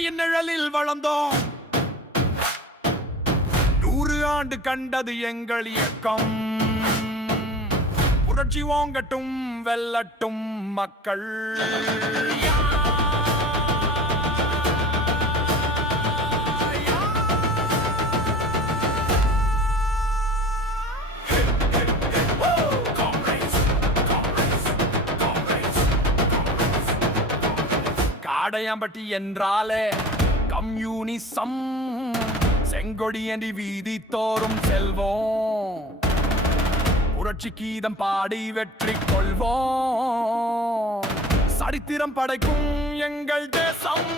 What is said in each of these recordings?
கொடியின் நிழலில் வளர்ந்தோம். 100 ஆண்டு கண்டது எங்கள் இயக்கம். புரட்சி ஓங்கட்டும், வெல்லட்டும் மக்கள். காடையாம்பட்டி என்றாலே கம்யூனிசம். செங்கொடி ஏந்தி வீதி தோறும் செல்வோம். புரட்சி கீதம் பாடி வெற்றி கொள்வோம். சரித்திரம் படைக்கும் எங்கள் தேசம்.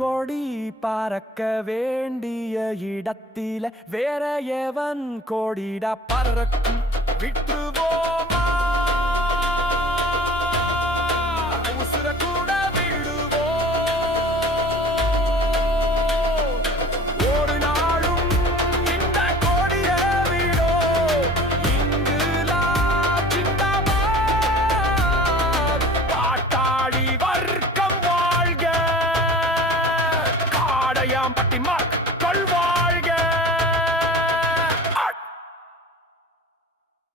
கொடி பறக்க வேண்டிய இடத்தில வேற எவன் கொடிடா பறக்கும். விட்டுவோமா உசுர கூட